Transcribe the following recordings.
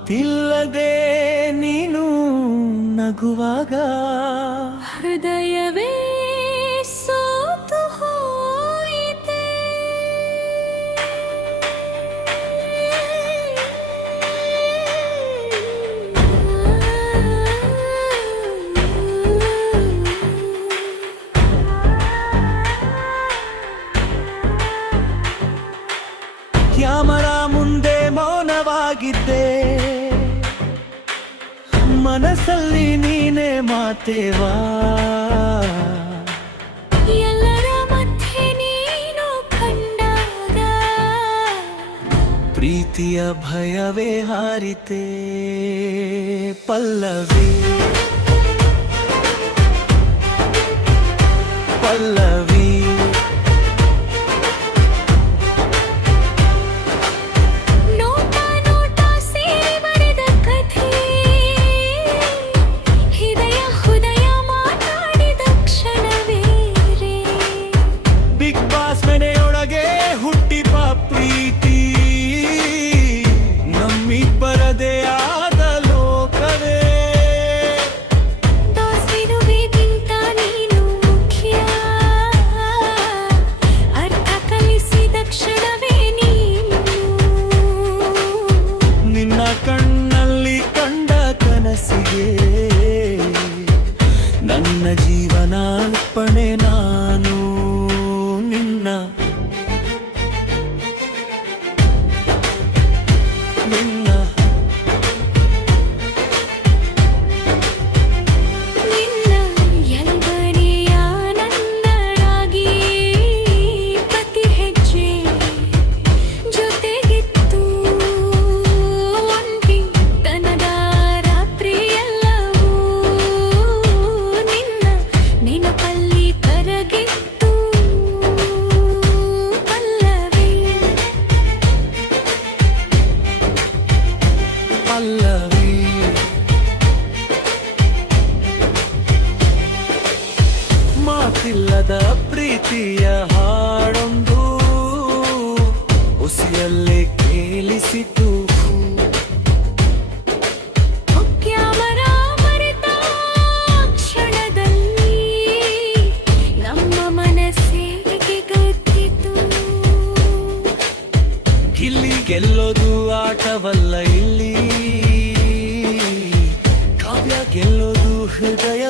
ಮಾತಿಲ್ಲದೆ ನೀನು ನಗುವಾಗ ಹೃದಯವೇ ಸೋತು ಹೋಯಿತೆ. ಕ್ಯಾಮರಾ ಮುಂದೆ ಮೌನವಾಗಿದ್ದೆ. ಮನಸ್ಸಲ್ಲಿ ನೀನೇ ಮಾತೇವಾ ಎಲ್ಲರ ಮಧ್ಯೆ ನೀನು ಕಂಡಾಗ. ಪ್ರೀತಿಯ ಭಯವೇ ಹಾರಿತೆ ಪಲ್ಲವಿ. ಪಲ್ಲವಿ. जीव ಮಾತಿಲ್ಲದ ಪ್ರೀತಿಯ ಹಾಡೊಂದು ಉಸಿಯಲ್ಲೇ ಕೇಳಿಸಿತು. ಇಲ್ಲಿ ಗೆಲ್ಲೋದು ಆಟವಲ್ಲ ಇಲ್ಲಿ. ಕಾವ್ಯ ಗೆಲ್ಲೋದು ಹೃದಯ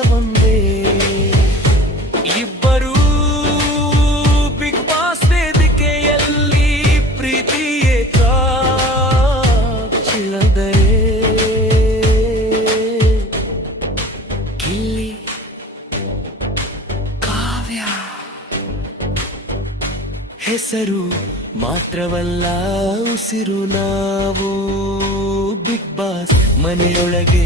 ಹೆಸರು ಮಾತ್ರವಲ್ಲ ಉಸಿರು ನಾವು ಬಿಗ್ ಬಾಸ್ ಮನೆಯೊಳಗೆ